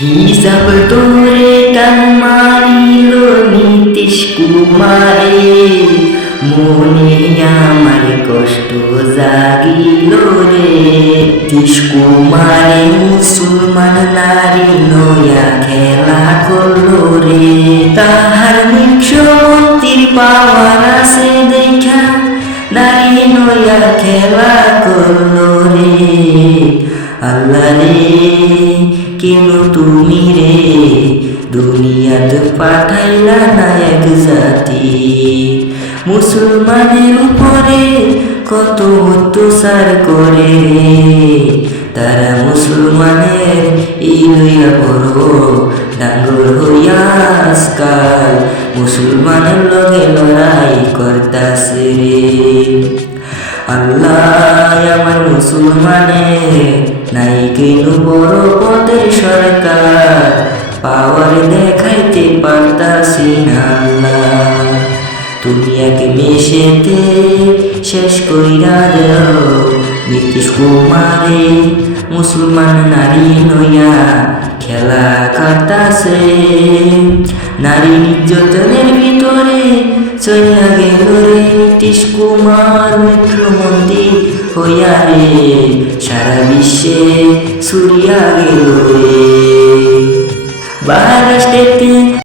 হিসাব তোরে টান মারিল নীতিশ কুমারে, মনে আমার কষ্ট জাগিল রে। নীতিশ কুমারে মুসলমান নারী নয়া খেলা করলো রে। তাহার মুখ্যমন্ত্রীর পাওয়ার আছে দেখা নারী নয়া খেলা করলো রে। আল্লাহ রে কেন তুমি রে দুনিয়াত পাঠাইলা না এক জাতি। মুসলমানের উপরে কত অত্যাচার করে রে। তারা মুসলমানের এই লইয়া বড় ডাঙ্গর হইয়া আজকাল মুসলমানের লগে লড়াই করতাছে রে। আল্লাহ আমার মুসলমানের নাই কেন বড় পদের সরকার, পাওয়ার দেখাইতে পারতাছি না আল্লাহ। তুমি এক মেশেতে শেষ কইরা দেও নীতিশ কুমারে, মুসলমান নারী নইয়া খেলা কাটতাছে। নারী নির্যাতনের ভিতরে চইলা গেল রে নীতিশ কুমার মুখ্যমন্ত্রী হইয়া রে। সারা বিশ্বে ছড়িয়া গেল রে। মহারাষ্ট্রেতে